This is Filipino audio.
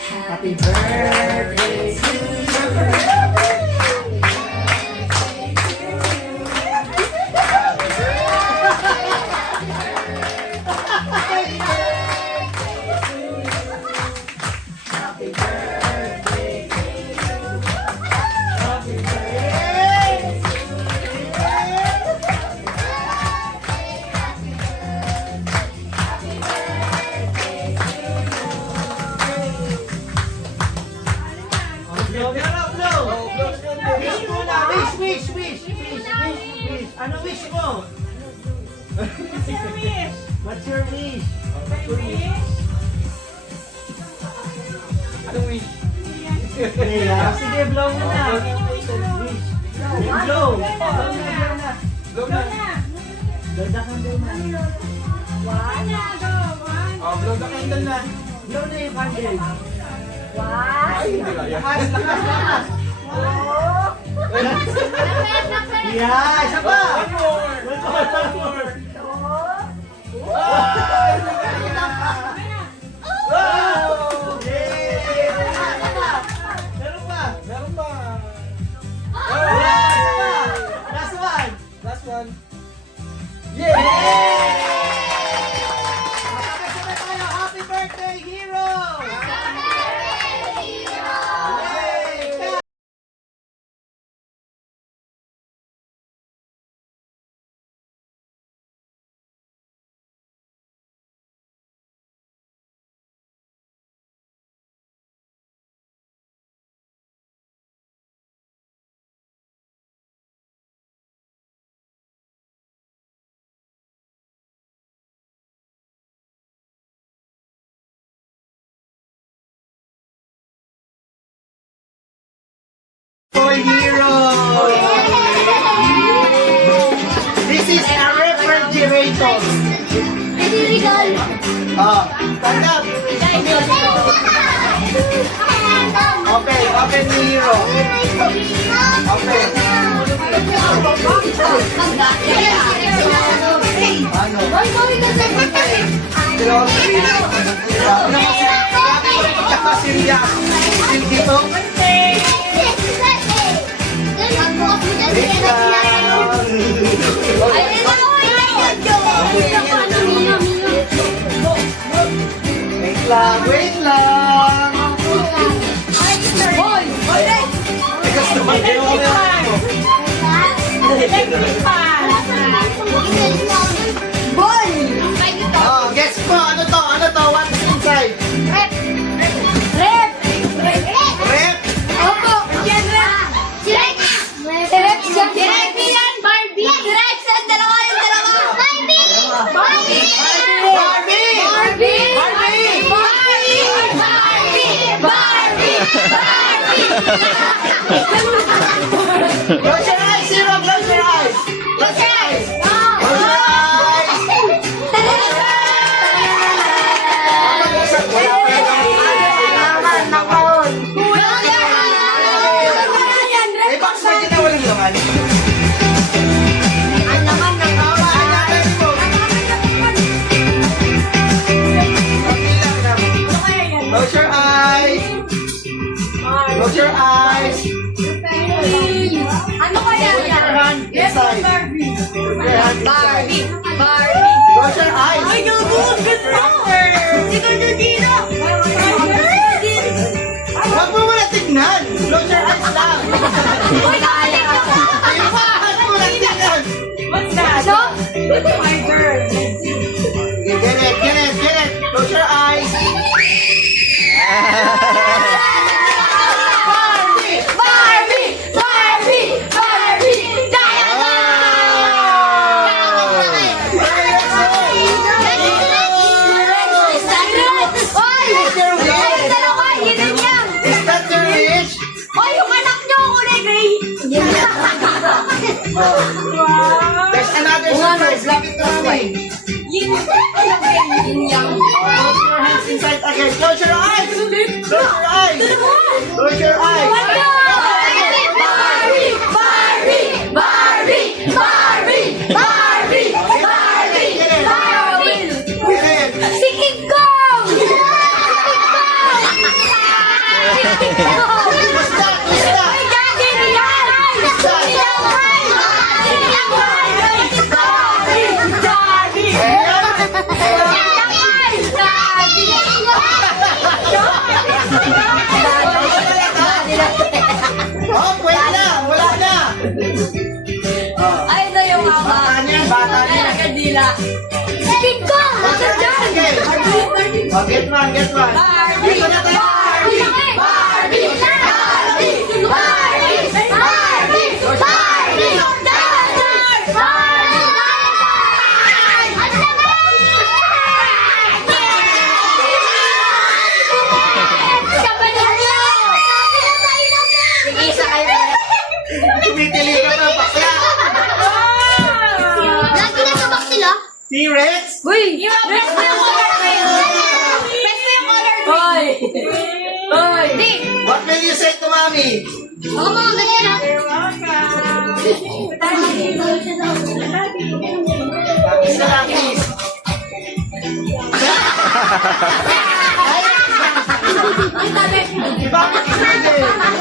Happy birthday to ano wish mo? What's your wish? What's your wish? Anong wish? Yeah, sige, blow mo na. Wish. Blow. Blow na. Dadakan daw na. Oh, blow the candle na. Blow na yung candle. Ay, hindi kaya. Lakas. Yeah, isa pa. One more. Wow! Yay! Meron pa. Meron pa. Last one. Last one. Yay! Yay! Sabay-sabay tayo. Happy birthday, hero! Yay! Boy hero! This is a refrigerator. Tanggap. Okay, open the hero. Okay. Ano? Tsaka Syria. Dito. Wait lang. Oh, guess mo, ano to? What's inside? Rep. Close your eyes, Zero. Close your eyes. Close your eyes. May box na dyan na walang laman. Close your eyes. Close your eyes. Ano kaya Put your yan? hand inside. Barbie. Put your hand inside. Barbie. Close your eyes. Ay, gago! Ganda! Ikaw na dito! Huwag mo muna tignan. Close your eyes lang. Uy, nakalit ako! Huwag mo muna tignan. What's that? So? My girl. Get it. Close your eyes. Is that your wish? There's another surprise. Leave it to me. Close your hands inside again. Close your eyes. Close your eyes. Get it. Twista, twista. Oh, pwede na. Wala na. Oh. Ay, ito yung Bata niya, bata niya. Kadila. Okay. Oh, get one, get one. Dito na tayo. Tumitili ka na, bakla. Lagi na sa box sila. T-Rex? Uy! Best na yung color ko yun! Best na yung color ko! Hoy! Hoy! Di, What will you say to mommy? ako mga ganyan na. Kiss na lang, kiss. Ay, tabi! Bakit kiss na din?